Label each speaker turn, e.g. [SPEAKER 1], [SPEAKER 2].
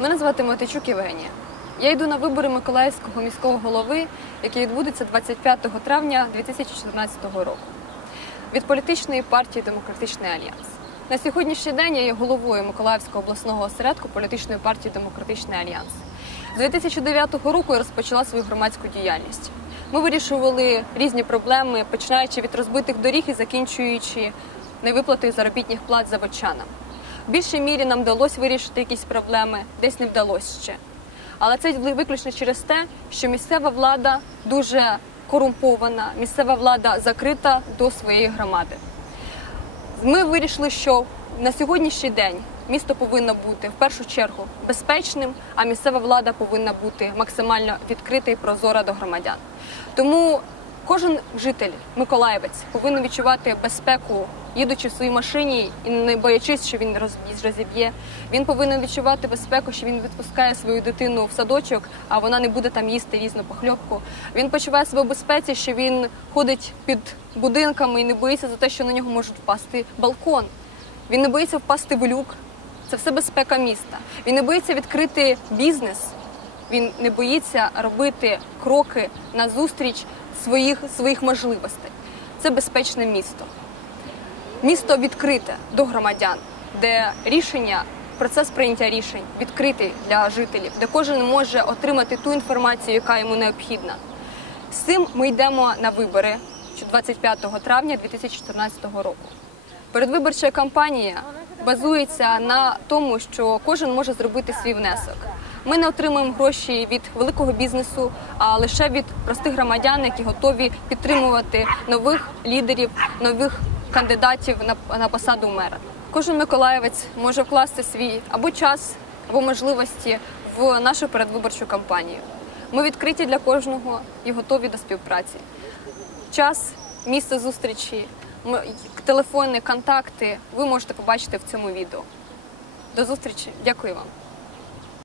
[SPEAKER 1] Мене звати Матичук Євгенія. Я йду на вибори Миколаївського міського голови, які відбудуться 25 травня 2014 року. Від політичної партії Демократичний альянс. На сьогоднішній день я є головою Миколаївського обласного осередку політичної партії Демократичний альянс. З 2009 року я розпочала свою громадську діяльність. Ми вирішували різні проблеми, починаючи від розбитих доріг і закінчуючи невиплатою заробітних плат заводчанам. В більшій мірі нам вдалося вирішити якісь проблеми, десь не вдалося ще. Але це виключно через те, що місцева влада дуже корумпована, місцева влада закрита до своєї громади. Ми вирішили, що на сьогоднішній день місто повинно бути в першу чергу безпечним, а місцева влада повинна бути максимально відкрита і прозора до громадян. Тому кожен житель, миколаївець, повинен відчувати безпеку, їдучи в своїй машині і не боячись, що він роз- розіб'є. Він повинен відчувати безпеку, що він відпускає свою дитину в садочок, а вона не буде там їсти різну похльопку. Він почуває себе в безпеці, що він ходить під будинками і не боїться за те, що на нього можуть впасти балкон. Він не боїться впасти в люк. Це все безпека міста. Він не боїться відкрити бізнес. Він не боїться робити кроки назустріч своїх, своїх можливостей. Це безпечне місто. Місто відкрите до громадян, де рішення, процес прийняття рішень відкритий для жителів, де кожен може отримати ту інформацію, яка йому необхідна. З цим ми йдемо на вибори 25 травня 2014 року. Передвиборча кампанія базується на тому, що кожен може зробити свій внесок. Ми не отримуємо гроші від великого бізнесу, а лише від простих громадян, які готові підтримувати нових лідерів, нових кандидатів на, на посаду мера. Кожен миколаївець може вкласти свій або час, або можливості в нашу передвиборчу кампанію. Ми відкриті для кожного і готові до співпраці. Час, місце зустрічі, телефони, контакти ви можете побачити в цьому відео. До зустрічі, дякую вам.